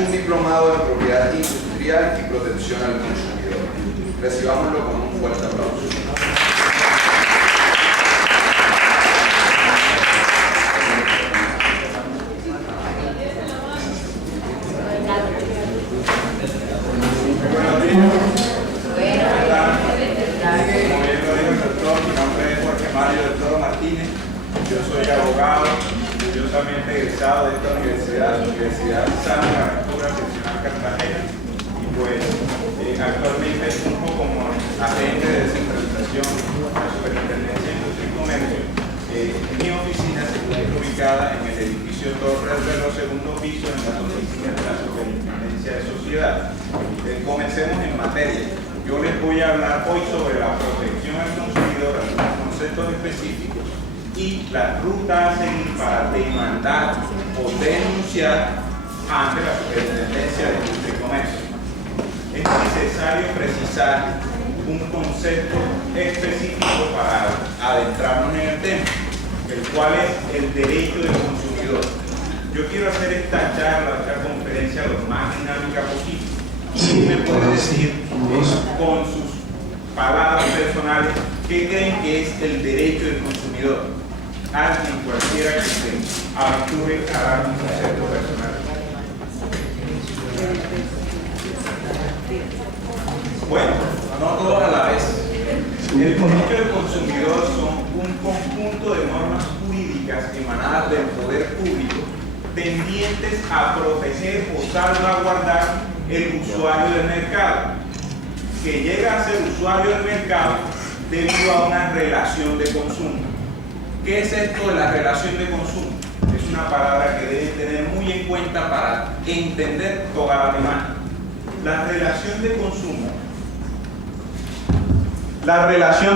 un diplomado en propiedad industrial y protección al consumidor. Recibámoslo con un fuerte aplauso. Yo soy abogado, orgullosamente egresado de esta universidad, la Universidad San Buenaventura Seccional Cartagena, y pues actualmente funjo como agente de descentralización de la Superintendencia de Industria y Comercio. Mi oficina se encuentra ubicada en el edificio Torres de los segundo piso, en las oficinas de la Superintendencia de Sociedad. Comencemos en materia. Yo les voy a hablar hoy sobre la protección al consumidor, algunos conceptos específicos y la ruta a seguir para demandar o denunciar ante la Superintendencia de Industria y Comercio. Es necesario precisar un concepto específico para adentrarnos en el tema, el cual es el derecho del consumidor. Yo quiero hacer esta charla, esta conferencia lo más dinámica posible. ¿Quién me puede decir con sus palabras personales qué creen que es el derecho del consumidor? Alguien cualquiera que se aventure a dar un concepto personal. Bueno, no todos a la vez. El derecho del consumidor son un conjunto de normas jurídicas emanadas del poder público tendientes a proteger o salvaguardar el usuario del mercado, que llega a ser usuario del mercado debido a una relación de consumo. ¿Qué es esto de la relación de consumo? Es una palabra que deben tener muy en cuenta para entender toda la demanda. La relación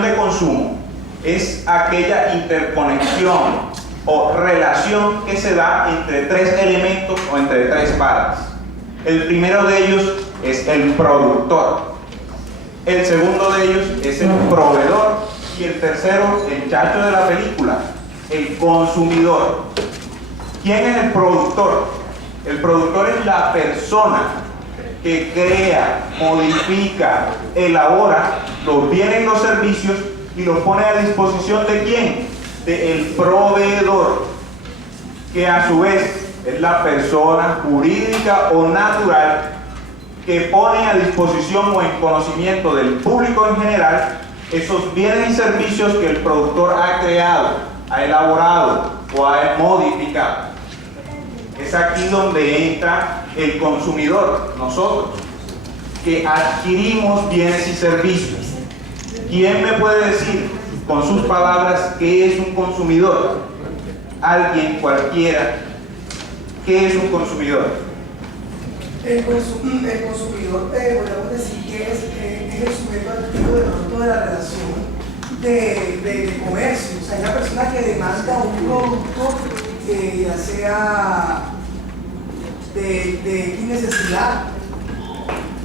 de consumo es aquella interconexión o relación que se da entre tres elementos o entre tres partes. El primero de ellos es el productor, el segundo de ellos es el proveedor y el tercero, el chacho de la película, el consumidor. ¿Quién es el productor? El productor es la persona que crea, modifica, elabora los bienes y los servicios y los pone a disposición ¿de quién? Del proveedor, que a su vez es la persona jurídica o natural que pone a disposición o en conocimiento del público en general esos bienes y servicios que el productor ha creado, ha elaborado o ha modificado. Es aquí donde entra el consumidor, nosotros, que adquirimos bienes y servicios. ¿Quién me puede decir con sus palabras qué es un consumidor? Alguien cualquiera. ¿Qué es un consumidor? El consumidor, podemos decir que es el sujeto activo de pronto de la relación de comercio. O sea, es la persona que demanda un producto, ya sea de necesidad.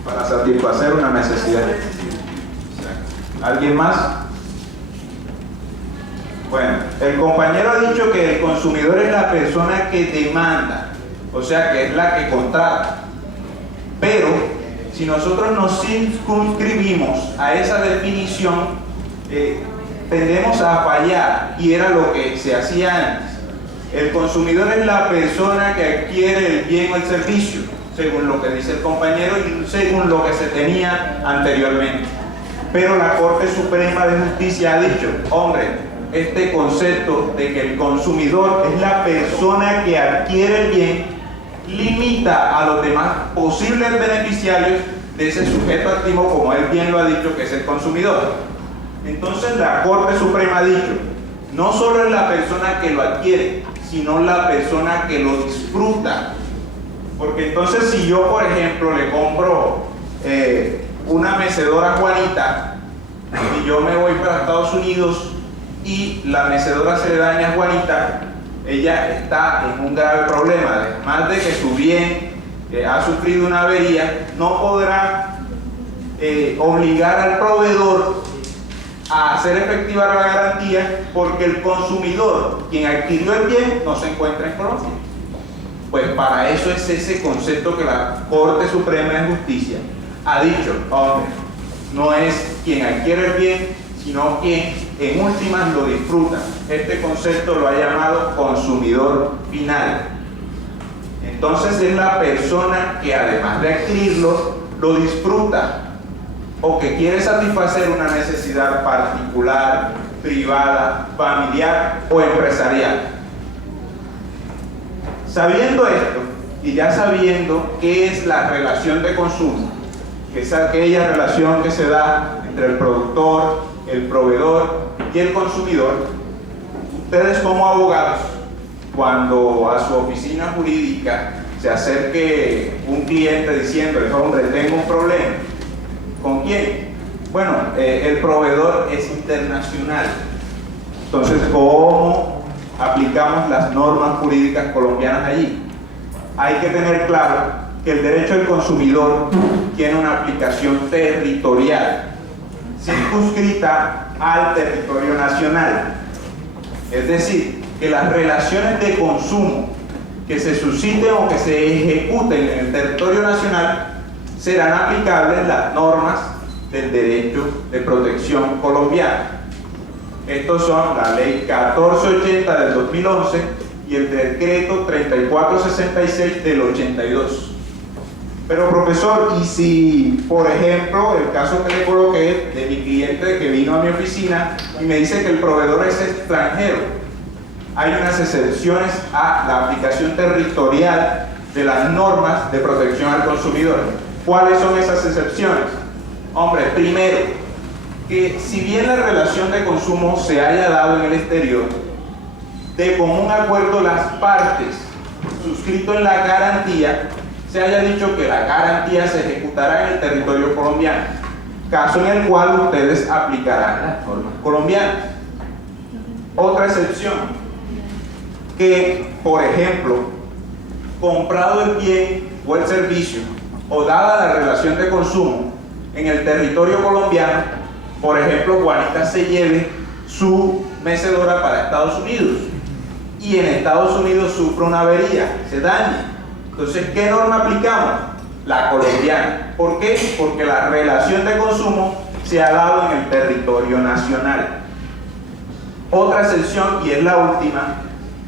Para satisfacer una necesidad. ¿Alguien más? Bueno, el compañero ha dicho que el consumidor es la persona que demanda, o sea, que es la que contrata. Pero, si nosotros nos circunscribimos a esa definición, tendemos a fallar, y era lo que se hacía antes. El consumidor es la persona que adquiere el bien o el servicio, según lo que dice el compañero y según lo que se tenía anteriormente. Pero la Corte Suprema de Justicia ha dicho, hombre, este concepto de que el consumidor es la persona que adquiere el bien limita a los demás posibles beneficiarios de ese sujeto activo, como él bien lo ha dicho, que es el consumidor. Entonces la Corte Suprema ha dicho, no solo es la persona que lo adquiere, sino la persona que lo disfruta. Porque entonces si yo, por ejemplo, le compro una mecedora a Juanita y yo me voy para Estados Unidos y la mecedora se le daña a Juanita, ella está en un grave problema. Además de que su bien ha sufrido una avería, no podrá obligar al proveedor a hacer efectiva la garantía, porque el consumidor, quien adquirió el bien, no se encuentra en Colombia. Pues para eso es ese concepto que la Corte Suprema de Justicia ha dicho, hombre, no es quien adquiere el bien, sino quien en últimas lo disfruta. Este concepto lo ha llamado consumidor final. Entonces es la persona que además de adquirirlo, lo disfruta o que quiere satisfacer una necesidad particular, privada, familiar o empresarial. Sabiendo esto y ya sabiendo qué es la relación de consumo, que es aquella relación que se da entre el productor, el proveedor y el consumidor, ustedes como abogados, cuando a su oficina jurídica se acerque un cliente diciéndole, hombre, tengo un problema, ¿con quién? Bueno, el proveedor es internacional. Entonces, ¿cómo aplicamos las normas jurídicas colombianas allí? Hay que tener claro que el derecho del consumidor tiene una aplicación territorial, circunscrita al territorio nacional. Es decir, que las relaciones de consumo que se susciten o que se ejecuten en el territorio nacional serán aplicables las normas del derecho de protección colombiano. Estos son la ley 1480 del 2011 y el decreto 3466 del 82. Pero profesor, ¿y si, por ejemplo, el caso que le coloqué de mi cliente que vino a mi oficina y me dice que el proveedor es extranjero? Hay unas excepciones a la aplicación territorial de las normas de protección al consumidor. ¿Cuáles son esas excepciones? Hombre, primero, que si bien la relación de consumo se haya dado en el exterior, de común acuerdo las partes, suscrito en la garantía, se haya dicho que la garantía se ejecutará en el territorio colombiano, caso en el cual ustedes aplicarán las normas colombianas. Otra excepción, que, por ejemplo, comprado el bien o el servicio, o dada la relación de consumo en el territorio colombiano, por ejemplo, Juanita se lleve su mecedora para Estados Unidos y en Estados Unidos sufre una avería, se daña. Entonces, ¿qué norma aplicamos? La colombiana. ¿Por qué? Porque la relación de consumo se ha dado en el territorio nacional. Otra excepción, y es la última,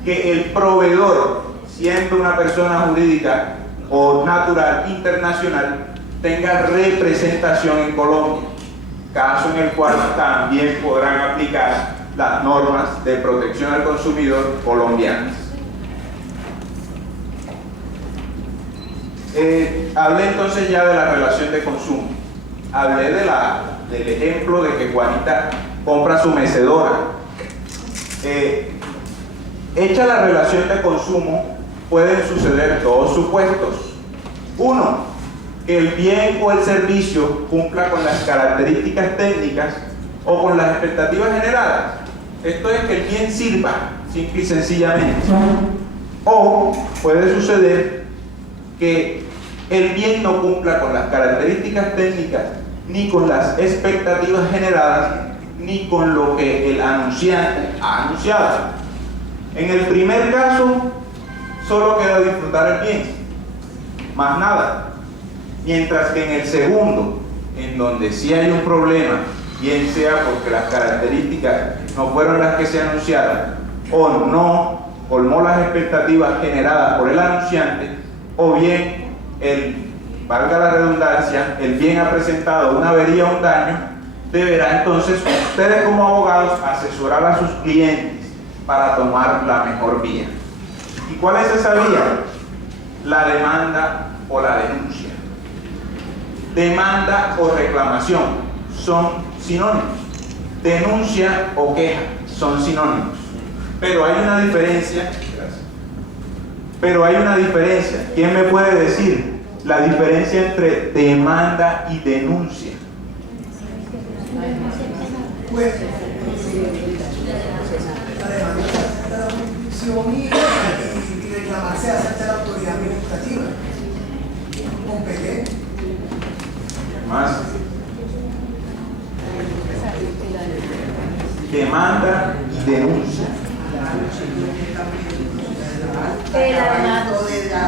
que el proveedor, siendo una persona jurídica o natural internacional, tenga representación en Colombia, caso en el cual también podrán aplicar las normas de protección al consumidor colombianas. Hablé entonces ya de la relación de consumo. Hablé del ejemplo de que Juanita compra su mecedora. Hecha la relación de consumo, pueden suceder dos supuestos. Uno, que el bien o el servicio cumpla con las características técnicas o con las expectativas generadas. Esto es que el bien sirva, simple y sencillamente. O puede suceder que el bien no cumpla con las características técnicas, ni con las expectativas generadas, ni con lo que el anunciante ha anunciado. En el primer caso, solo queda disfrutar el bien, más nada. Mientras que en el segundo, en donde sí hay un problema, bien sea porque las características no fueron las que se anunciaron o no colmó las expectativas generadas por el anunciante, o bien, valga la redundancia, el bien ha presentado una avería o un daño, deberá entonces ustedes como abogados asesorar a sus clientes para tomar la mejor vía. ¿Y cuál es esa vía? La demanda o la denuncia. Demanda o reclamación son sinónimos. Denuncia o queja son sinónimos. Pero hay una diferencia. Pero hay una diferencia. ¿Quién me puede decir la diferencia entre demanda y denuncia? Pues, la demanda se hace ante la jurisdicción y reclamar se hace ante la autoridad administrativa competente. Más. Demanda y denuncia. La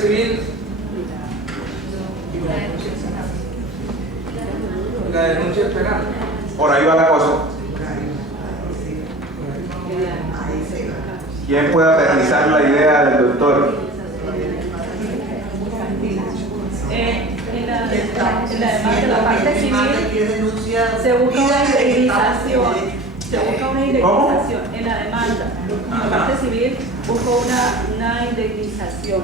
civil, la denuncia es penal. Por ahí va la cosa. ¿Quién puede aterrizar la idea del doctor? En la demanda de la parte civil se busca una indemnización. Se busca una indemnización en la demanda. En la parte civil busca una indemnización.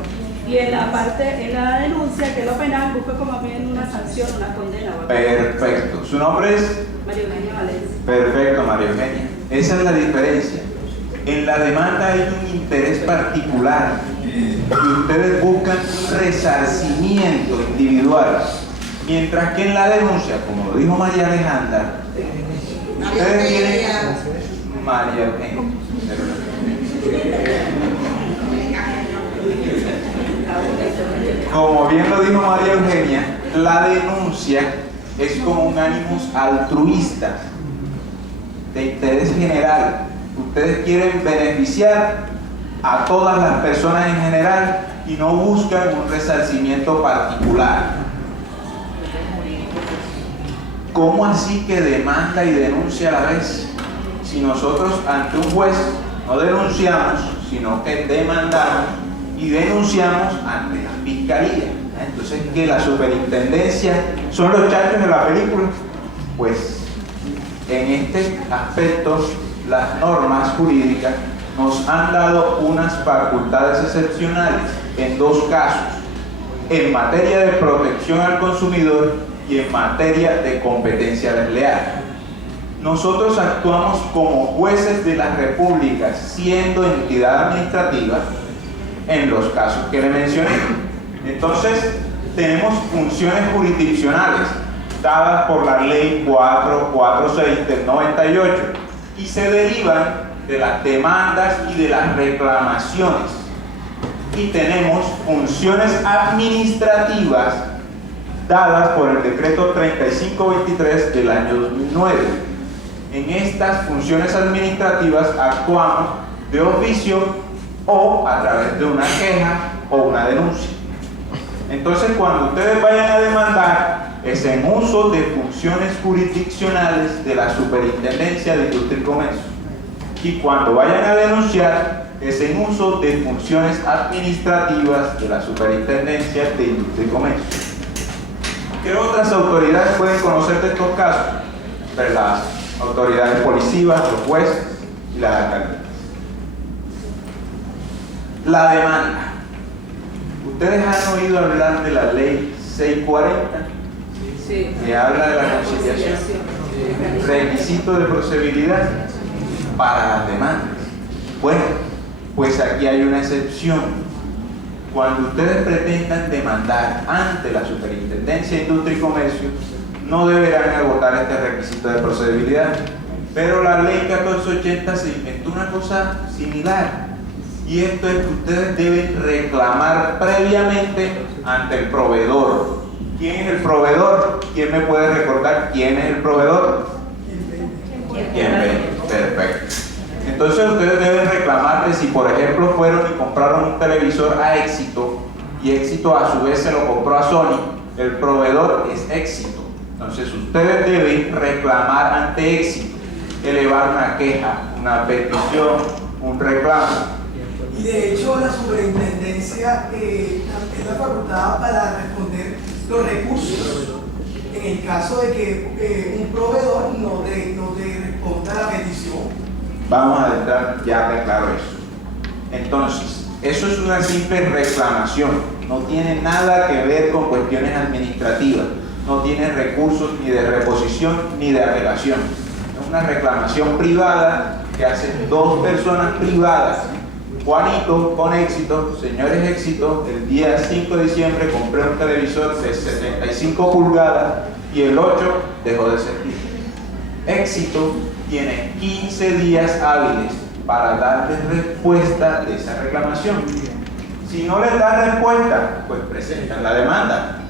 Y en la denuncia, que es lo penal, busca como bien una sanción, una condena. Perfecto. ¿Su nombre es? María Eugenia Valencia. Perfecto, María Eugenia. Esa es la diferencia. En la demanda hay un interés particular y ustedes buscan un resarcimiento individual, mientras que en la denuncia, como lo dijo María Alejandra, ustedes tienen María Eugenia. Como bien lo dijo María Eugenia, la denuncia es como un ánimos altruista de interés general. Ustedes quieren beneficiar a todas las personas en general y no buscan un resarcimiento particular. ¿Cómo así que demanda y denuncia a la vez? Si nosotros ante un juez no denunciamos, sino que demandamos y denunciamos ante la fiscalía. Entonces, ¿qué? La superintendencia son los chachos de la película. Pues en este aspecto las normas jurídicas nos han dado unas facultades excepcionales en dos casos: en materia de protección al consumidor y en materia de competencia desleal. Nosotros actuamos como jueces de la República, siendo entidad administrativa en los casos que le mencioné. Entonces, tenemos funciones jurisdiccionales dadas por la Ley 446 del 98 y se derivan de las demandas y de las reclamaciones. Y tenemos funciones administrativas dadas por el decreto 3523 del año 2009. En estas funciones administrativas actuamos de oficio o a través de una queja o una denuncia. Entonces, cuando ustedes vayan a demandar, es en uso de funciones jurisdiccionales de la Superintendencia de Industria y Comercio. Y cuando vayan a denunciar, es en uso de funciones administrativas de la Superintendencia de Industria y Comercio. ¿Qué otras autoridades pueden conocer de estos casos? Pues las autoridades policivas, los jueces y las alcaldías. La demanda. ¿Ustedes han oído hablar de la ley 640? Sí. Que habla de la conciliación. Requisito de procedibilidad para las demandas. Bueno, pues aquí hay una excepción. Cuando ustedes pretendan demandar ante la Superintendencia de Industria y Comercio, no deberán agotar este requisito de procedibilidad. Pero la ley 1480 se inventó una cosa similar. Y esto es que ustedes deben reclamar previamente ante el proveedor. ¿Quién es el proveedor? ¿Quién me puede recordar quién es el proveedor? ¿Quién vende? Perfecto. Entonces ustedes deben reclamar que si por ejemplo fueron y compraron un televisor a Éxito y Éxito a su vez se lo compró a Sony, el proveedor es Éxito. Entonces ustedes deben reclamar ante Éxito, elevar una queja, una petición, un reclamo. Y de hecho la superintendencia es la facultad para responder los recursos en el caso de que un proveedor no te responda a la petición. Vamos a entrar ya de claro eso. Entonces, eso es una simple reclamación, no tiene nada que ver con cuestiones administrativas, no tiene recursos ni de reposición ni de apelación. Es una reclamación privada que hacen dos personas privadas. Juanito con Éxito, señores Éxito, el día 5 de diciembre compré un televisor de 75 pulgadas y el 8 dejó de servir. Éxito tiene 15 días hábiles para darles respuesta de esa reclamación. Si no les da respuesta, pues presentan la demanda.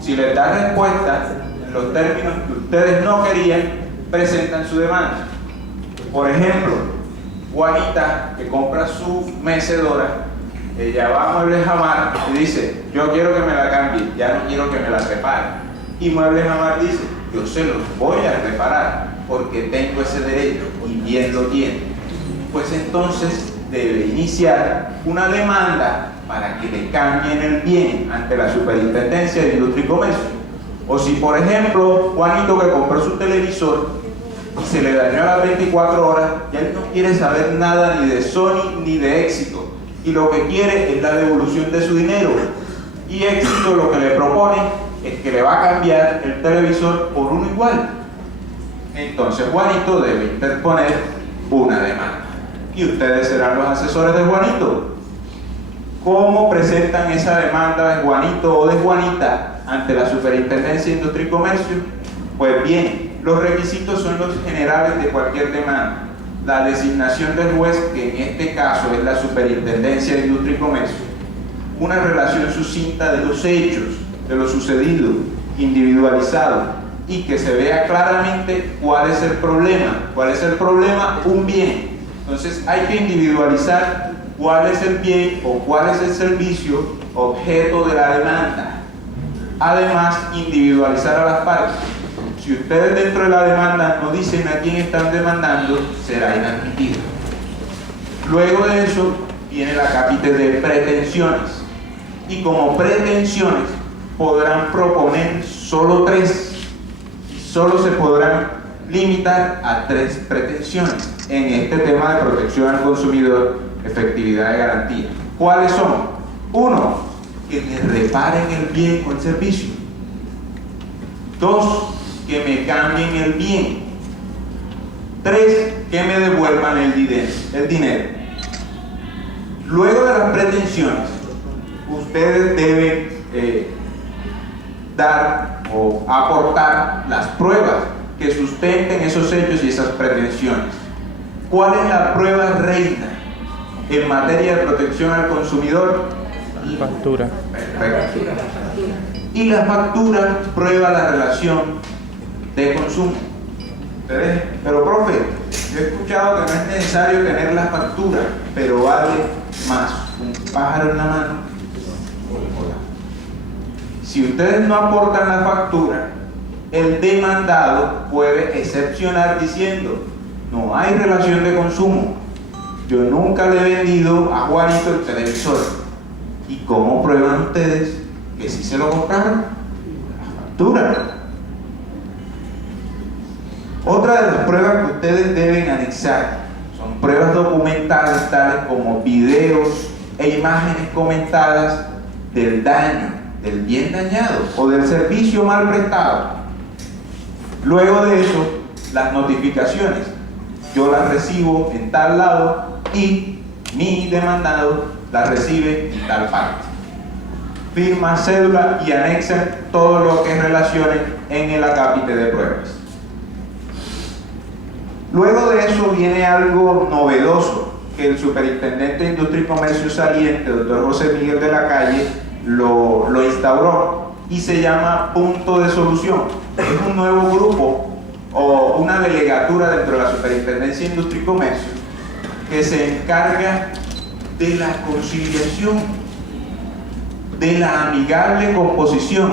Si les da respuesta en los términos que ustedes no querían, presentan su demanda. Por ejemplo, Juanita, que compra su mecedora, ella va a Muebles Amar y dice, yo quiero que me la cambie, ya no quiero que me la repare. Y Muebles Amar dice, yo se los voy a reparar porque tengo ese derecho y bien lo tiene. Pues entonces debe iniciar una demanda para que le cambien el bien ante la Superintendencia de Industria y Comercio. O si, por ejemplo, Juanito, que compró su televisor y se le dañó a las 24 horas, ya él no quiere saber nada ni de Sony ni de Éxito, y lo que quiere es la devolución de su dinero. Y Éxito lo que le propone es que le va a cambiar el televisor por uno igual. Entonces Juanito debe interponer una demanda. Y ustedes serán los asesores de Juanito. ¿Cómo presentan esa demanda de Juanito o de Juanita ante la Superintendencia de Industria y Comercio? Pues bien, los requisitos son los generales de cualquier demanda. La designación del juez, que en este caso es la Superintendencia de Industria y Comercio, una relación sucinta de los hechos, de lo sucedido, individualizado, y que se vea claramente cuál es el problema. ¿Cuál es el problema? Un bien. Entonces hay que individualizar cuál es el bien o cuál es el servicio objeto de la demanda. Además, individualizar a las partes. Si ustedes dentro de la demanda no dicen a quién están demandando, será inadmitido. Luego de eso viene la cápite de pretensiones. Y como pretensiones podrán proponer solo 3. Y solo se podrán limitar a 3 pretensiones en este tema de protección al consumidor, efectividad de garantía. ¿Cuáles son? 1, que me reparen el bien o el servicio. 2, que me cambien el bien. 3, que me devuelvan el dinero. Luego de las pretensiones, ustedes deben dar o aportar las pruebas que sustenten esos hechos y esas pretensiones. ¿Cuál es la prueba reina en materia de protección al consumidor? Factura. Perfecto. Y la factura prueba la relación de consumo. Pero profe, yo he escuchado que no es necesario tener la factura, pero vale más un pájaro en la mano. Si ustedes no aportan la factura, el demandado puede excepcionar diciendo, no hay relación de consumo, yo nunca le he vendido a Juanito el televisor. ¿Y cómo prueban ustedes que sí se lo compraron? La factura. Otra de las pruebas que ustedes deben anexar son pruebas documentales tales como videos e imágenes comentadas del daño, del bien dañado o del servicio mal prestado. Luego de eso, las notificaciones. Yo las recibo en tal lado y mi demandado las recibe en tal parte. Firma, cédula y anexan todo lo que relacione en el acápite de pruebas. Luego de eso viene algo novedoso que el superintendente de Industria y Comercio saliente, doctor José Miguel de la Calle, lo instauró y se llama punto de solución. Es un nuevo grupo o una delegatura dentro de la Superintendencia de Industria y Comercio que se encarga de la conciliación, de la amigable composición.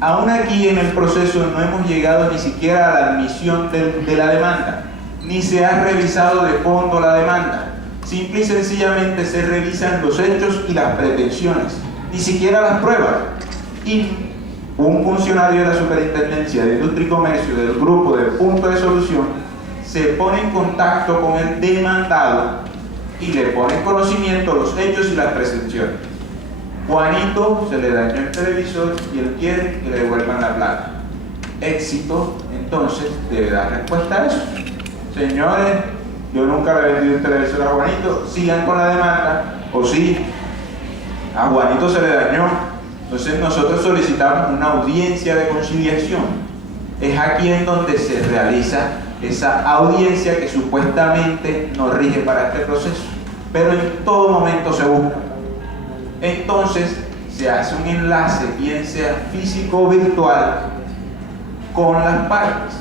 Aún aquí en el proceso no hemos llegado ni siquiera a la admisión de la demanda, ni se ha revisado de fondo la demanda. Simple y sencillamente se revisan los hechos y las pretensiones, ni siquiera las pruebas. Y un funcionario de la Superintendencia de Industria y Comercio del grupo de punto de solución se pone en contacto con el demandado y le pone en conocimiento los hechos y las pretensiones. Juanito se le dañó el televisor y él quiere que le devuelvan la plata. Éxito, entonces, debe dar respuesta a eso. Señores, yo nunca le he vendido un televisor a Juanito, sigan con la demanda, o sí, a Juanito se le dañó. Entonces nosotros solicitamos una audiencia de conciliación. Es aquí en donde se realiza esa audiencia que supuestamente nos rige para este proceso, pero en todo momento se busca. Entonces se hace un enlace, bien sea físico o virtual, con las partes.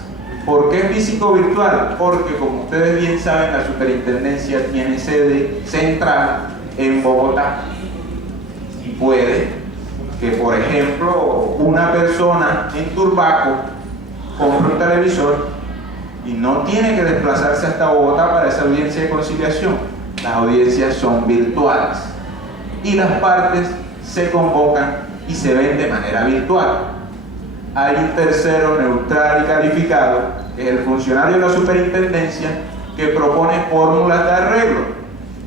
¿Por qué físico o virtual? Porque, como ustedes bien saben, la superintendencia tiene sede central en Bogotá. Y puede que, por ejemplo, una persona en Turbaco compre un televisor y no tiene que desplazarse hasta Bogotá para esa audiencia de conciliación. Las audiencias son virtuales y las partes se convocan y se ven de manera virtual. Hay un tercero neutral y calificado, que es el funcionario de la superintendencia, que propone fórmulas de arreglo.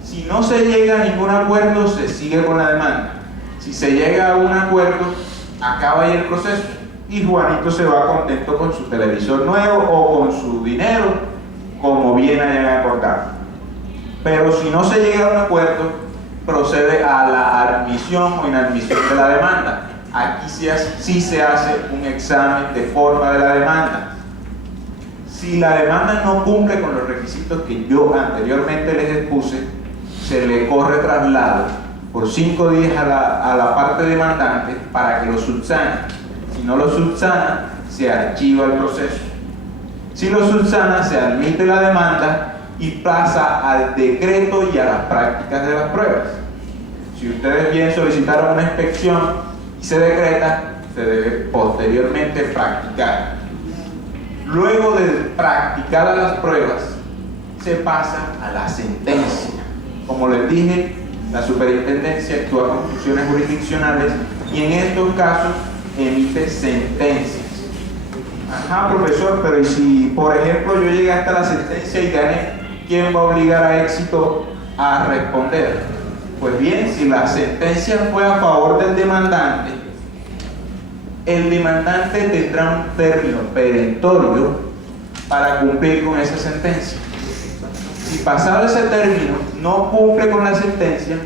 Si no se llega a ningún acuerdo, se sigue con la demanda. Si se llega a un acuerdo, acaba ahí el proceso y Juanito se va contento con su televisor nuevo o con su dinero, como bien hayan acordado. Pero si no se llega a un acuerdo, procede a la admisión o inadmisión de la demanda. Aquí sí se hace un examen de forma de la demanda. Si la demanda no cumple con los requisitos que yo anteriormente les expuse, se le corre traslado por 5 días a la parte demandante para que lo subsane. Si no lo subsana, se archiva el proceso. Si lo subsana, se admite la demanda y pasa al decreto y a las prácticas de las pruebas. Si ustedes bien solicitaron una inspección y se decreta, se debe posteriormente practicar. Luego de practicadas las pruebas, se pasa a la sentencia. Como les dije, la superintendencia actúa con funciones jurisdiccionales y en estos casos emite sentencias. Ajá, profesor, pero ¿y si, por ejemplo, yo llegué hasta la sentencia y gané? ¿Quién va a obligar a Éxito a responder? Pues bien, si la sentencia fue a favor del demandante, el demandante tendrá un término perentorio para cumplir con esa sentencia. Si pasado ese término no cumple con la sentencia,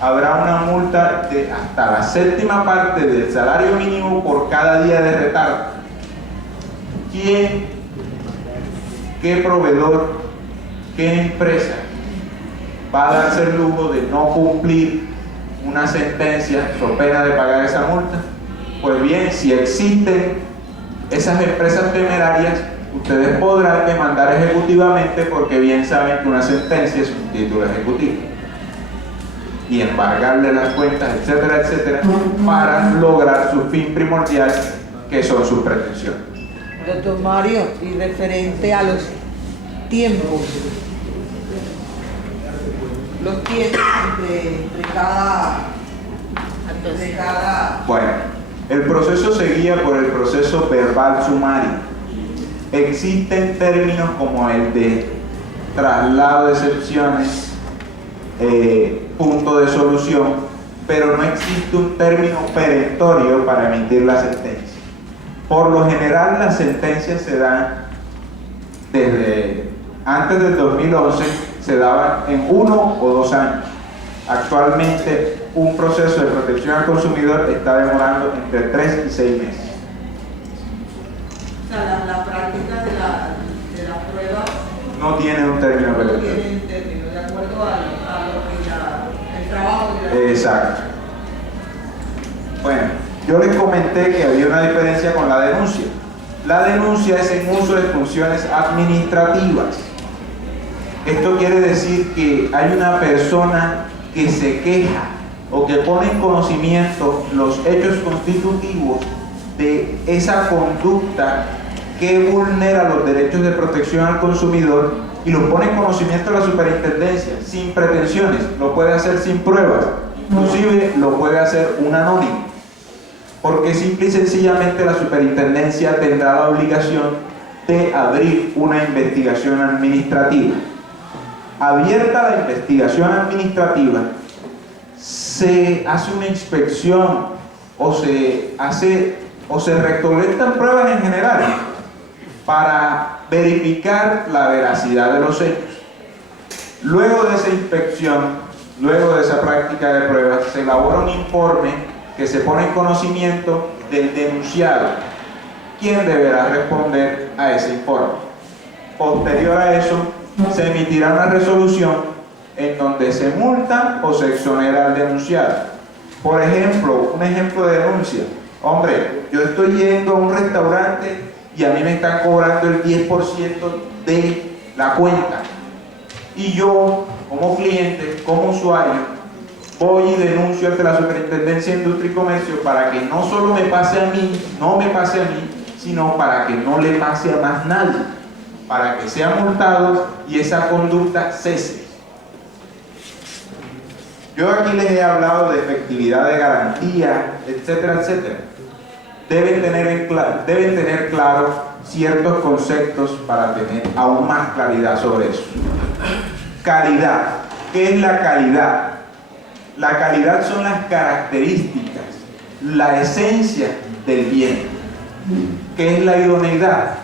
habrá una multa de hasta la 7ª parte del salario mínimo por cada día de retardo. ¿Quién, qué proveedor, qué empresa va a darse el lujo de no cumplir una sentencia so pena de pagar esa multa? Pues bien, si existen esas empresas temerarias, ustedes podrán demandar ejecutivamente porque bien saben que una sentencia es un título ejecutivo y embargarle las cuentas, etcétera, etcétera, para lograr su fin primordial, que son sus pretensiones. Doctor Mario, y referente a los tiempos entre cada... Bueno, el proceso se guía por el proceso verbal sumario. Existen términos como el de traslado de excepciones, punto de solución, pero no existe un término perentorio para emitir la sentencia. Por lo general, las sentencias se dan desde antes del 2011, se daban en 1 o 2 años. Actualmente, un proceso de protección al consumidor está demorando entre 3 y 6 meses. O sea, la práctica de la prueba no tiene un término perentorio. No tiene un término, de acuerdo a lo que el trabajo de la... Exacto. Bueno, yo les comenté que había una diferencia con la denuncia. La denuncia es en uso de funciones administrativas. Esto quiere decir que hay una persona que se queja o que pone en conocimiento los hechos constitutivos de esa conducta que vulnera los derechos de protección al consumidor y lo pone en conocimiento de la superintendencia sin pretensiones, lo puede hacer sin pruebas, inclusive lo puede hacer un anónimo, porque simple y sencillamente la superintendencia tendrá la obligación de abrir una investigación administrativa. Abierta la investigación administrativa, se hace una inspección o se recolectan pruebas en general para verificar la veracidad de los hechos. Luego de esa inspección, luego de esa práctica de pruebas, se elabora un informe que se pone en conocimiento del denunciado, quien deberá responder a ese informe. Posterior a eso, se emitirá una resolución en donde se multa o se exonera al denunciado. Por ejemplo, un ejemplo de denuncia: hombre, yo estoy yendo a un restaurante y a mí me están cobrando el 10% de la cuenta y yo, como cliente, como usuario, voy y denuncio ante la Superintendencia de Industria y Comercio para que no solo me pase a mí, sino para que no le pase a más nadie, para que sea multado y esa conducta cese. Yo aquí les he hablado de efectividad de garantía, etcétera, etcétera. Deben tener claro ciertos conceptos para tener aún más claridad sobre eso. Calidad. ¿Qué es la calidad? La calidad son las características, la esencia del bien. ¿Qué es la idoneidad?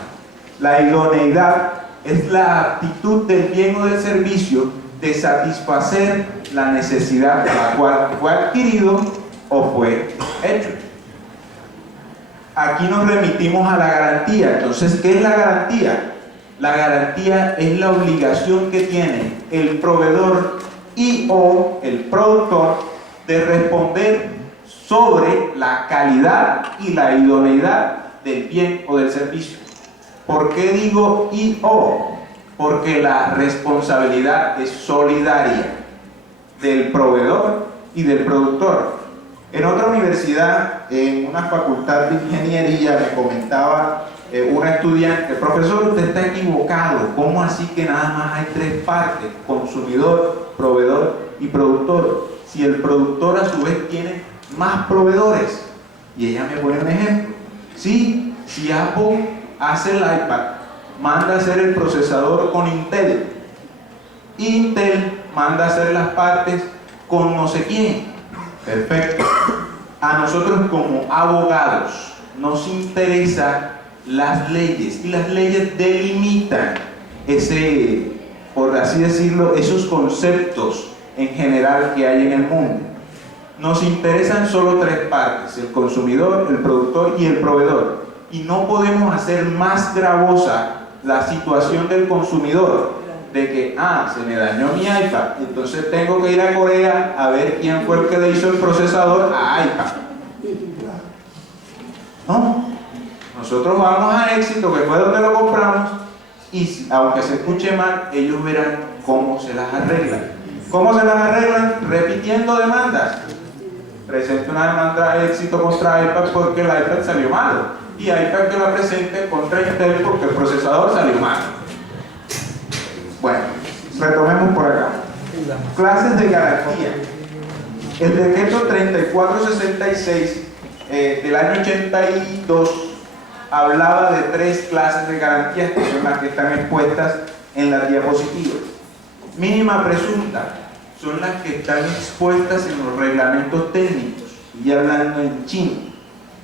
La idoneidad es la aptitud del bien o del servicio de satisfacer la necesidad a la cual fue adquirido o fue hecho. Aquí nos remitimos a la garantía. Entonces, ¿qué es la garantía? La garantía es la obligación que tiene el proveedor y o el productor de responder sobre la calidad y la idoneidad del bien o del servicio. ¿Por qué digo y o? Porque la responsabilidad es solidaria del proveedor y del productor. En otra universidad, en una facultad de ingeniería, me comentaba una estudiante: profesor, usted está equivocado. ¿Cómo así que nada más hay tres partes? Consumidor, proveedor y productor. Si el productor a su vez tiene más proveedores. Y ella me pone un ejemplo. Sí, si Apple hace el iPad, manda a hacer el procesador con Intel. Intel manda a hacer las partes con no sé quién. Perfecto. A nosotros como abogados nos interesa las leyes, y las leyes delimitan por así decirlo, esos conceptos en general que hay en el mundo. Nos interesan solo tres partes: el consumidor, el productor y el proveedor. Y no podemos hacer más gravosa la situación del consumidor, de que, se me dañó mi iPad, entonces tengo que ir a Corea a ver quién fue el que le hizo el procesador a iPad. No, nosotros vamos a Éxito, que fue donde lo compramos, y aunque se escuche mal, ellos verán cómo se las arreglan. ¿Cómo se las arreglan? Repitiendo demandas. Presente una demanda de Éxito contra iPad porque el iPad salió malo, y iPad que la presente contra Intel porque el procesador salió malo. Bueno, retomemos por acá. Clases de garantía. El decreto 3466 del año 82 hablaba de tres clases de garantías, que son las que están expuestas en las diapositivas. Mínima presunta son las que están expuestas en los reglamentos técnicos, y hablando en chino.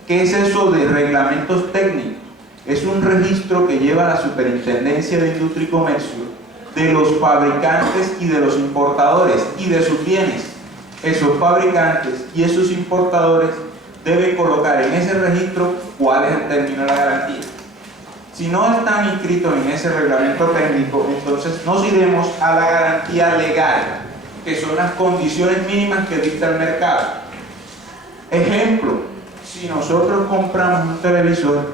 ¿Qué es eso de reglamentos técnicos? Es un registro que lleva la Superintendencia de Industria y Comercio de los fabricantes y de los importadores y de sus bienes. Esos fabricantes y esos importadores deben colocar en ese registro cuál es el término de la garantía. Si no están inscritos en ese reglamento técnico, entonces nos iremos a la garantía legal, que son las condiciones mínimas que dicta el mercado. Ejemplo: si nosotros compramos un televisor,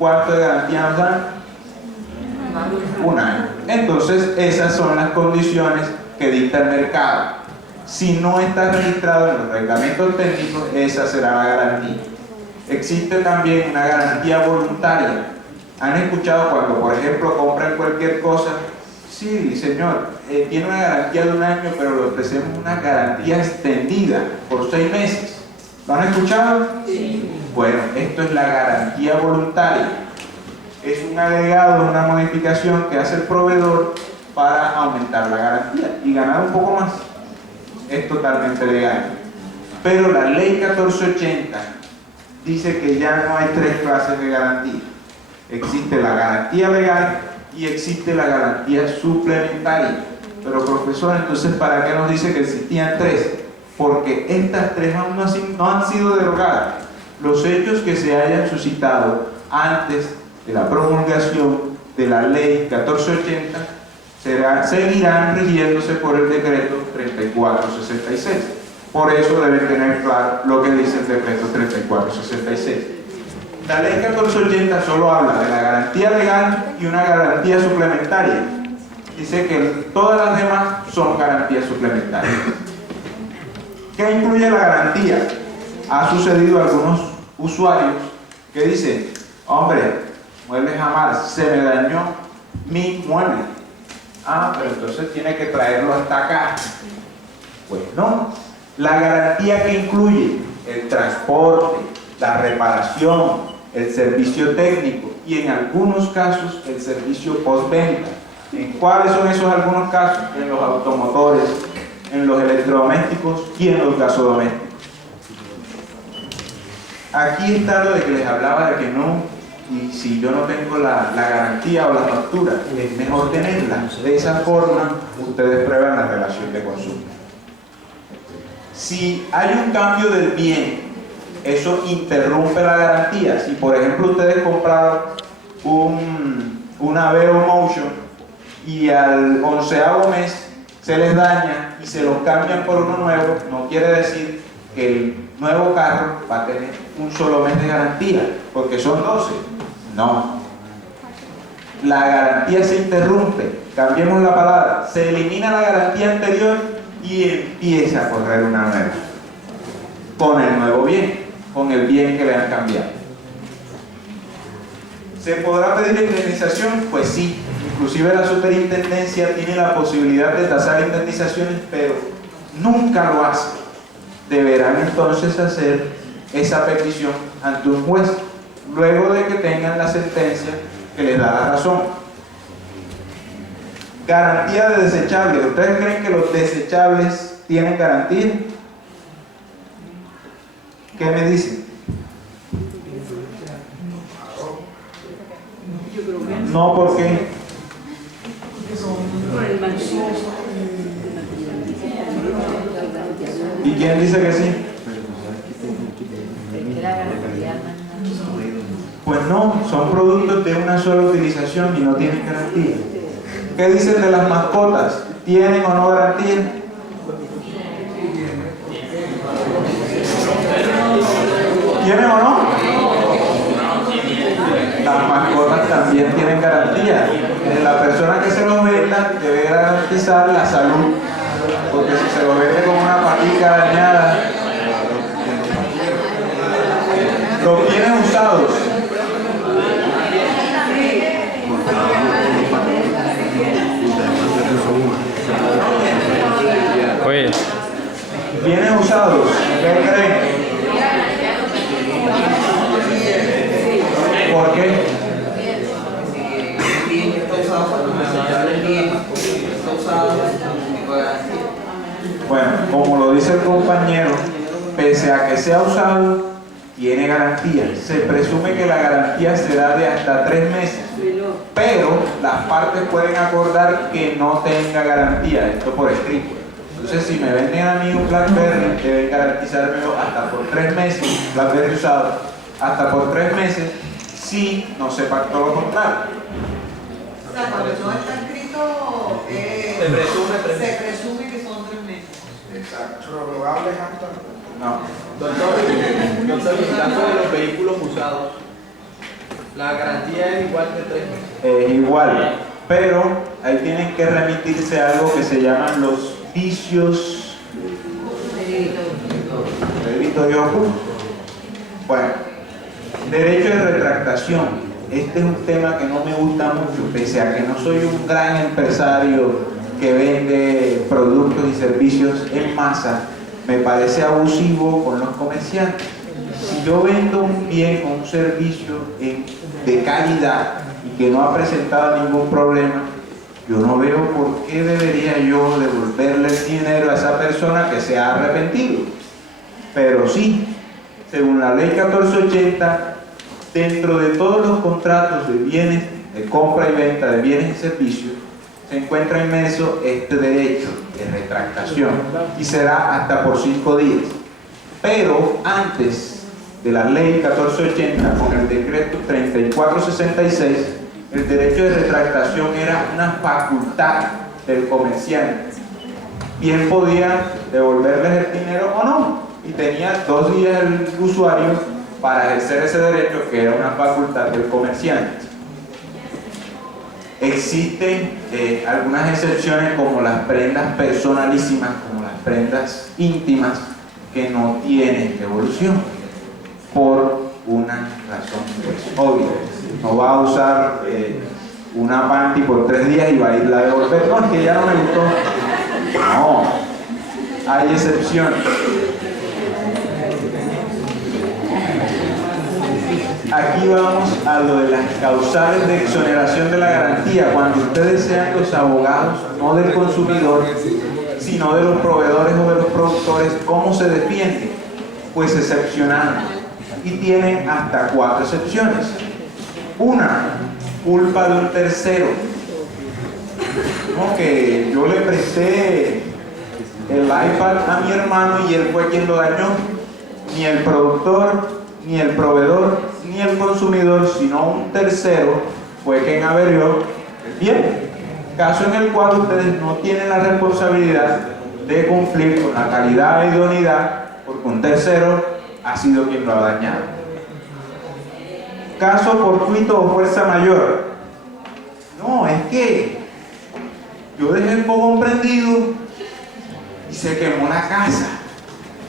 ¿cuánto de garantía nos dan? Un año. Entonces esas son las condiciones que dicta el mercado. Si no está registrado en los reglamentos técnicos, esa será la garantía. Existe también una garantía voluntaria. ¿Han escuchado cuando, por ejemplo, compran cualquier cosa? Sí, señor, tiene una garantía de un año, pero le ofrecemos una garantía extendida por 6 meses. ¿Lo han escuchado? Sí. Bueno, esto es la garantía voluntaria. Es un agregado, una modificación que hace el proveedor para aumentar la garantía y ganar un poco más. Es totalmente legal. Pero la ley 1480 dice que ya no hay tres clases de garantía. Existe la garantía legal y existe la garantía suplementaria. Pero profesor, entonces ¿para qué nos dice que existían tres? Porque estas tres aún no han sido derogadas. Los hechos que se hayan suscitado antes de la promulgación de la ley 1480 seguirán rigiéndose por el decreto 3466. Por eso deben tener claro lo que dice el decreto 3466. La ley 1480 solo habla de la garantía legal y una garantía suplementaria. Dice que todas las demás son garantías suplementarias. ¿Qué incluye la garantía? Ha sucedido a algunos usuarios que dicen, hombre, Muebles Jamar, se me dañó mi mueble. Ah, pero entonces tiene que traerlo hasta acá. Pues no. La garantía que incluye el transporte, la reparación, el servicio técnico y en algunos casos el servicio postventa. ¿En cuáles son esos algunos casos? En los automotores, en los electrodomésticos y en los gasodomésticos. Aquí está lo de que les hablaba de que no, y si yo no tengo la garantía o la factura, es mejor tenerla. De esa forma ustedes prueban la relación de consumo. Si hay un cambio del bien, eso interrumpe la garantía. Si por ejemplo ustedes compraron una Vero Motion y al 11º mes se les daña y se los cambian por uno nuevo, no quiere decir que el nuevo carro va a tener un solo mes de garantía, porque son 12. No. La garantía se interrumpe. Cambiemos la palabra. Se elimina la garantía anterior y empieza a correr una nueva. Con el nuevo bien, con el bien que le han cambiado. ¿Se podrá pedir indemnización? Pues sí. Inclusive la superintendencia tiene la posibilidad de tasar indemnizaciones, pero nunca lo hace. Deberán entonces hacer esa petición ante un juez, luego de que tengan la sentencia que les da la razón. Garantía de desechables. ¿Ustedes creen que los desechables tienen garantía? ¿Qué me dicen? No, ¿por qué? ¿Y quién dice que sí? Pues no, son productos de una sola utilización y no tienen garantía. ¿Qué dicen de las mascotas? ¿Tienen o no garantía? ¿Tienen o no? Las mascotas también tienen garantía. La persona que se los venda debe garantizar la salud, porque si se lo vende con una patica dañada, los bienes usados. Oye. Bienes usados, ¿qué creen? ¿Por qué? Bueno, como lo dice el compañero, pese a que sea usado, tiene garantía. Se presume que la garantía será de hasta 3 meses, pero las partes pueden acordar que no tenga garantía, esto por escrito. Entonces, si me venden a mí un BlackBerry, deben garantizármelo hasta por 3 meses, BlackBerry usado, hasta por 3 meses, si no se pactó lo contrario. O sea, cuando no está escrito, se presume que son 3 meses. Exacto. Prorrogables hasta. No. Doctor, en el caso de los vehículos usados, la garantía es igual de 3 meses. Igual, pero ahí tienen que remitirse a algo que se llaman los vicios debitorios ocultos. Bueno, derecho de retractación. Este es un tema que no me gusta mucho, pese a que no soy un gran empresario que vende productos y servicios en masa. Me parece abusivo con los comerciantes. Si yo vendo un bien o un servicio de calidad y que no ha presentado ningún problema, yo no veo por qué debería yo devolverle el dinero a esa persona que se ha arrepentido. Pero sí, según la ley 1480, dentro de todos los contratos de bienes, de compra y venta de bienes y servicios, se encuentra inmerso este derecho de retractación y será hasta por 5 días. Pero antes de la ley 1480, con el decreto 3466, el derecho de retractación era una facultad del comerciante. Bien podía devolverles el dinero o no, y tenía 2 días el usuario para ejercer ese derecho, que era una facultad del comerciante. Existen algunas excepciones, como las prendas personalísimas, como las prendas íntimas, que no tiene devolución por una razón pues, obvia. No va a usar una panty por 3 días y va a irla a devolver. No, es que ya no me gustó. No, hay excepciones. Aquí vamos a lo de las causales de exoneración de la garantía. Cuando ustedes sean los abogados, no del consumidor, sino de los proveedores o de los productores, ¿cómo se defiende? Pues excepcionando. Y tienen hasta 4 excepciones. Una, culpa de un tercero. No, que yo le presté el iPad a mi hermano y él fue quien lo dañó. Ni el productor, ni el proveedor, ni el consumidor, sino un tercero fue quien averió el bien. Caso en el cual ustedes no tienen la responsabilidad de cumplir con la calidad e idoneidad porque un tercero ha sido quien lo ha dañado. Caso fortuito o fuerza mayor. No, es que yo dejé el fogón prendido y se quemó la casa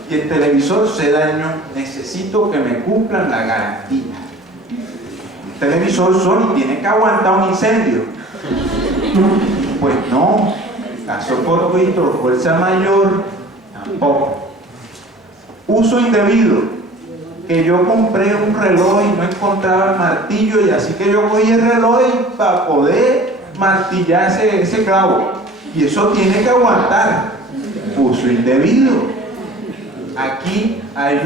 y el televisor se dañó. Necesito que me cumplan la garantía. El televisor Sony tiene que aguantar un incendio. Pues no, caso fortuito, fuerza mayor, tampoco. Uso indebido, que yo compré un reloj y no encontraba el martillo y así que yo cogí el reloj para poder martillar ese clavo y eso tiene que aguantar. Uso indebido. Aquí hay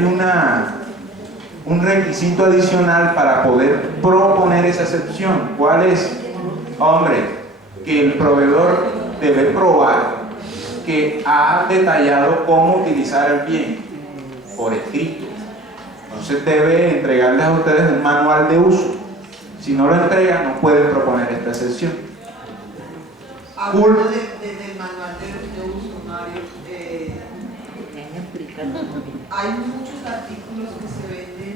un requisito adicional para poder proponer esa excepción. ¿Cuál es? Hombre, que el proveedor debe probar que ha detallado cómo utilizar el bien por escrito. Entonces debe entregarles a ustedes un manual de uso. Si no lo entregan, no pueden proponer esta excepción. Hablando del manual de uso, Mario, hay muchos artículos que se venden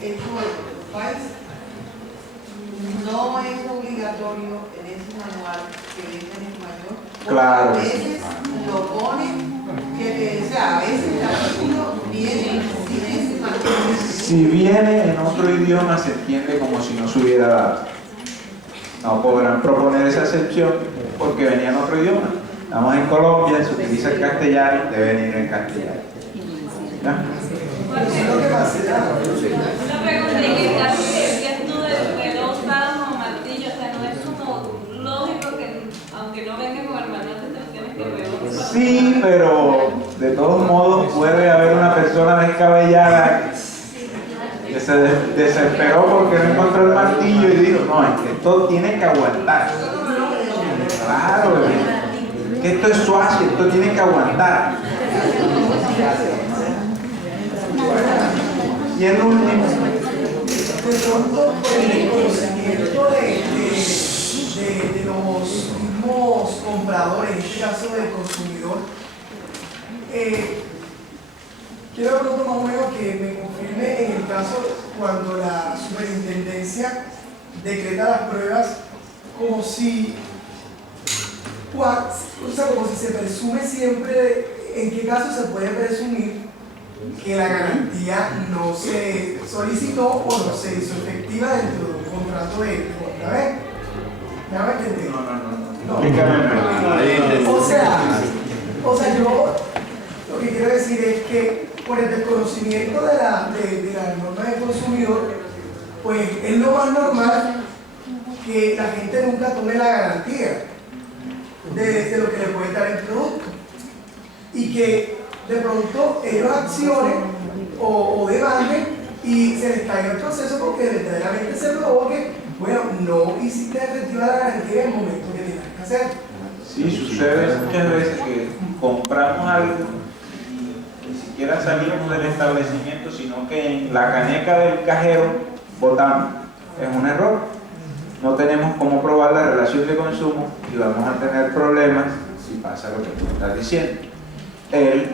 hechos en otros países. No es obligatorio en ese manual que venga en español. Claro. A veces lo ponen, o sea, a veces el artículo viene sin ese manual. Si viene en otro idioma, se entiende como si no se hubiera dado. No podrán proponer esa excepción porque venía en otro idioma. Estamos en Colombia, se utiliza el castellano, debe venir en castellano. ¿Ya? Una pregunta, y en el caso que decías tú del reloj usado como martillo, o sea, no es como lógico que aunque no venga con el manual te lo tienes que ver. Sí, pero de todos modos puede haber una persona descabellada que se desesperó porque no encontró el martillo y dijo, no, es que esto tiene que aguantar. Claro, que esto es suave, esto tiene que aguantar. Y el último. De pronto, el conocimiento de los mismos compradores, en este caso del consumidor, quiero de pronto más o menos que me confirme en el caso cuando la superintendencia decreta las pruebas como si se presume siempre, en qué caso se puede presumir que la garantía no se solicitó o no se hizo efectiva dentro de un contrato de compra. ¿Ves? ¿Me va a entender? No. O sea, yo lo que quiero decir es que por el desconocimiento de la norma del consumidor, pues es lo más normal que la gente nunca tome la garantía de lo que le puede dar el producto y que de pronto ellos accionen o demanden y se les caiga el proceso porque verdaderamente se provoque, bueno, no hiciste efectiva la garantía en el momento que tenías que hacer. Sí, sucede muchas veces que compramos algo y ni siquiera salimos del establecimiento, sino que en la caneca del cajero botamos. Es un error. No tenemos cómo probar la relación de consumo y vamos a tener problemas si pasa lo que tú estás diciendo. El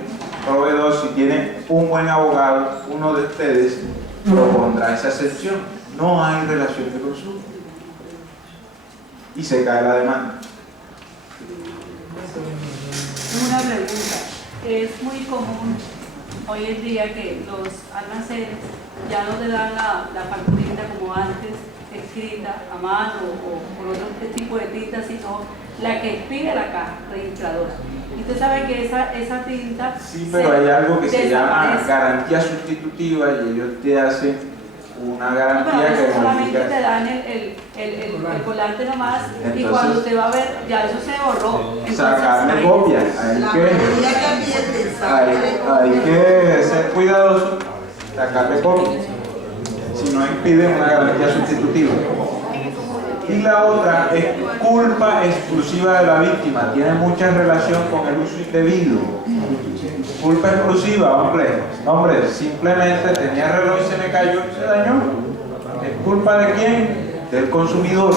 proveedor, si tiene un buen abogado, uno de ustedes propondrá esa excepción. No hay relación de consumo y se cae la demanda. Una pregunta. es muy común hoy en día que los almacenes ya no te dan la facturita como antes, escrita a mano o por otro tipo de tinta, sino la que expide la caja registradora. Y usted sabe que esa tinta... Sí, pero hay algo que se llama garantía sustitutiva y ellos te hacen una garantía que solamente te dan el volante nomás. Entonces, y cuando te va a ver, ya eso se borró. Sacarle copia. Hay que ser cuidadoso, sacarle copia. Si no impide una garantía sustitutiva. Y la otra es culpa exclusiva de la víctima. Tiene mucha relación con el uso indebido. Culpa exclusiva, hombre, simplemente tenía reloj y se me cayó y se dañó. ¿Es culpa de quién? Del consumidor.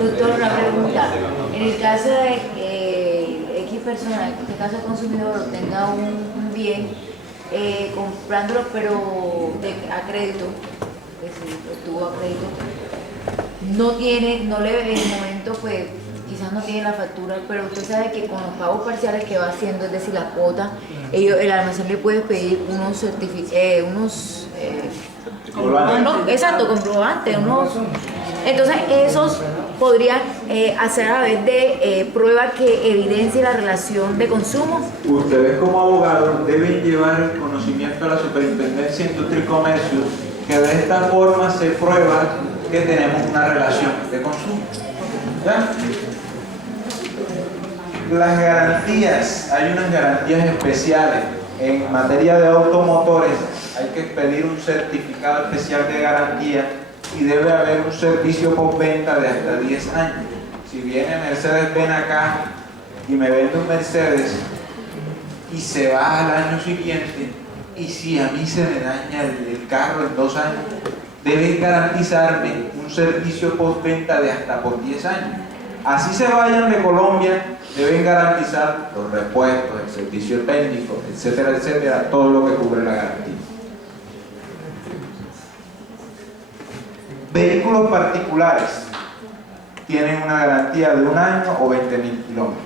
Doctor, una pregunta. En el caso de que X persona, en este caso el consumidor, tenga un bien, comprándolo pero a crédito, que si lo tuvo a crédito, no le en el momento, pues quizás no tiene la factura, pero usted sabe que con los pagos parciales que va haciendo, es decir, la cuota, el almacén le puede pedir unos certificados, comprobantes, entonces esos podrían hacer a través de prueba que evidencie la relación de consumo. Ustedes como abogados deben llevar el conocimiento a la Superintendencia de Industria y Comercio, que de esta forma se prueba que tenemos una relación de consumo. ¿Ya? Las garantías, hay unas garantías especiales. En materia de automotores hay que pedir un certificado especial de garantía y debe haber un servicio postventa de hasta 10 años. Si viene Mercedes-Benz acá y me vende un Mercedes y se va al año siguiente, y si a mí se me daña el carro en 2 años, debe garantizarme un servicio postventa de hasta por 10 años. Así se vayan de Colombia, deben garantizar los repuestos, el servicio técnico, etcétera, etcétera, todo lo que cubre la garantía. Vehículos particulares tienen una garantía de 1 año o 20.000 kilómetros.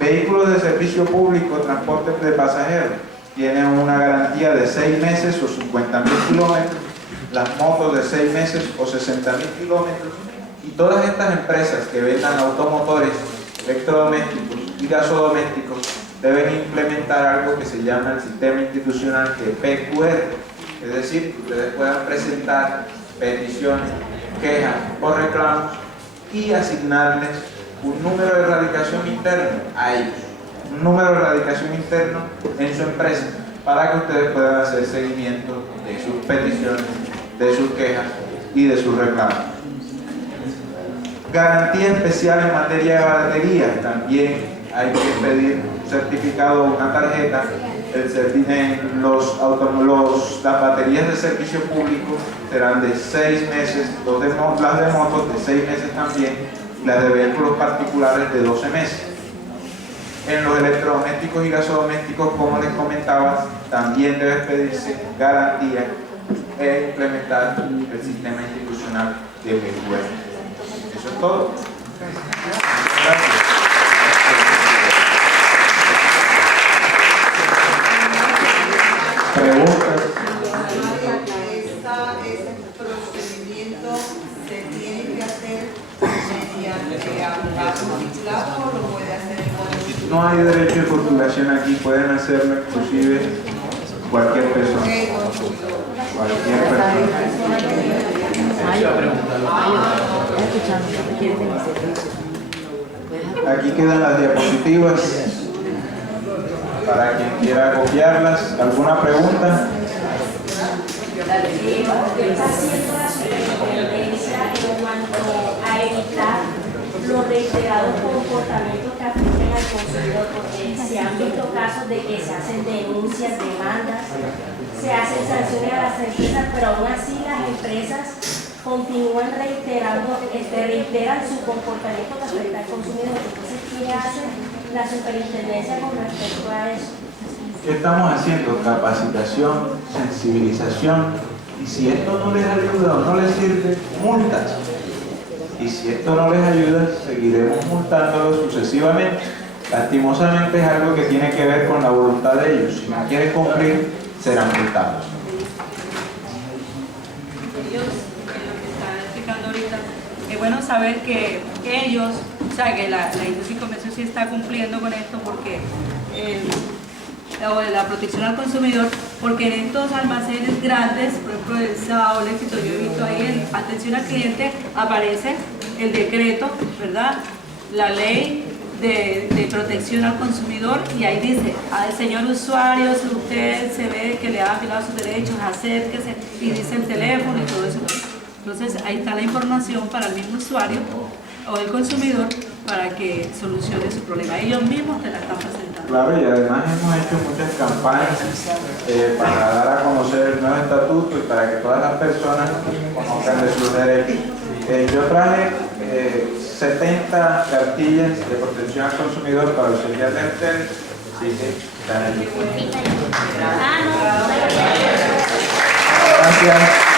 Vehículos de servicio público, transporte de pasajeros, tienen una garantía de 6 meses o 50.000 kilómetros. Las motos de 6 meses o 60.000 kilómetros. Y todas estas empresas que vendan automotores, electrodomésticos y gasodomésticos deben implementar algo que se llama el sistema institucional de PQR, es decir, que ustedes puedan presentar peticiones, quejas o reclamos y asignarles un número de erradicación interno a ellos, un número de erradicación interno en su empresa, para que ustedes puedan hacer seguimiento de sus peticiones, de sus quejas y de sus reclamos. Garantía especial en materia de baterías, también hay que pedir un certificado o una tarjeta. Las baterías de servicio público serán de 6 meses, las de motos de 6 meses también, y las de vehículos particulares de 12 meses. En los electrodomésticos y gasodomésticos, como les comentaba, también debe pedirse garantía e implementar el sistema institucional de PQR. Eso es todo. Gracias. Preguntas. Este procedimiento se tiene que hacer mediante abogado titulado o lo puede hacer el consultor. No hay derecho de postulación aquí, pueden hacerlo inclusive cualquier persona. Cualquier persona. Aquí quedan las diapositivas para quien quiera copiarlas. ¿Alguna pregunta? ¿Qué está haciendo la superintendencia en cuanto a evitar los reiterados comportamientos que afecten al consumidor? Porque se han visto casos de que se hacen denuncias, demandas, se hacen sanciones a las empresas, pero aún así las empresas continúan reiteran su comportamiento que afecta al consumidor. Entonces, ¿qué hace la superintendencia con respecto a eso? ¿Qué estamos haciendo? Capacitación, sensibilización, y si esto no les ayuda o no les sirve, multas. Y si esto no les ayuda, seguiremos multándolos sucesivamente. Lastimosamente es algo que tiene que ver con la voluntad de ellos. Si no quieren cumplir, serán multados. Ellos, en lo que están explicando ahorita, es bueno saber que ellos, o sea, que la industria y comercio sí está cumpliendo con esto porque la protección al consumidor, porque en estos almacenes grandes, por ejemplo el Sao, el Éxito, yo he visto ahí en atención al cliente aparece el decreto, ¿verdad? La ley de protección al consumidor, y ahí dice, al señor usuario, si usted se ve que le ha violado sus derechos, acérquese, y dice el teléfono y todo eso. Entonces ahí está la información para el mismo usuario o el consumidor para que solucione su problema. Ellos mismos te la están presentando. Claro, y además hemos hecho muchas campañas para dar a conocer el nuevo estatuto y para que todas las personas conozcan de sus derechos. Yo traje 70 cartillas de protección al consumidor para auxiliar de ustedes. Sí, están allí. Gracias.